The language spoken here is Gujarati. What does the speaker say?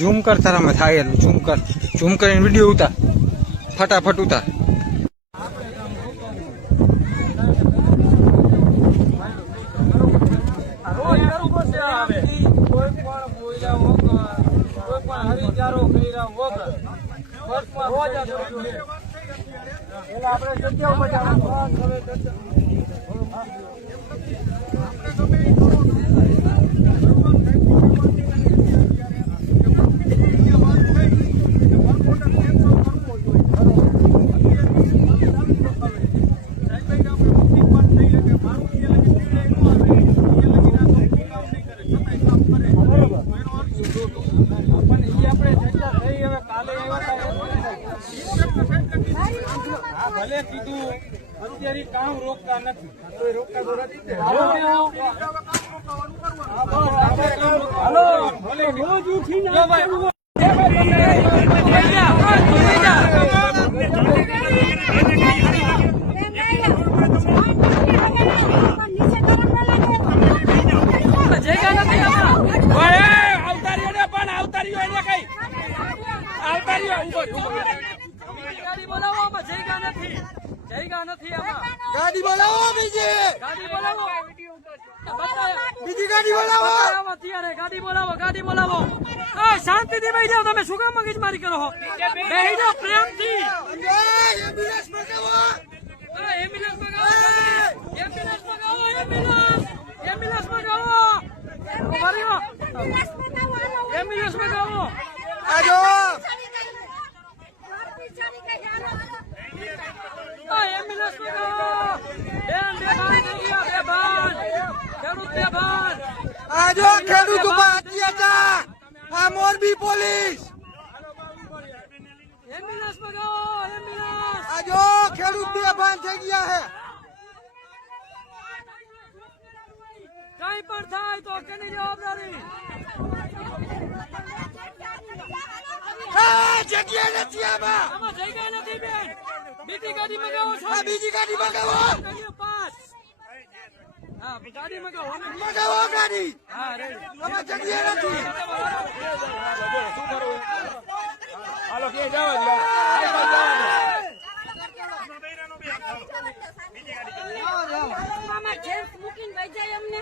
ઝૂમ કર તારામાં થાય એટલું ઝૂમ કરીને વિડીયો ઉતાર ફટાફટ ઉતાર. ભલે કીધું અત્યારે કામ રોકતા નથી ગાડી બોલાવો બીજી ગાડી બોલાવો અત્યારે ગાડી બોલાવો શાંતિથી બેસી જાઓ. તમે શું કામ મગજમારી કરો છો? બેસી જાઓ પ્રેમથી. એમ્બ્યુલન્સ મગાવો. આજો આજો ખેડૂત ઉભા અત્યાચાર. આ મોરબી પોલીસ આજો ખેડૂત બેભાન થઈ ગયા છે. કઈ પણ થાય તો કેની જવાબદારી? જગ્યા નથી આમાં જગ્યા નથી બેન. બીજી ગાડી મગાવો છો? બીજી ગાડી મગાવો. ગાડી મગાવો ગાડી. આમાં જગ્યા નથી. હાલો કે જાવ મૂકીને ભાઈ જાય અમને.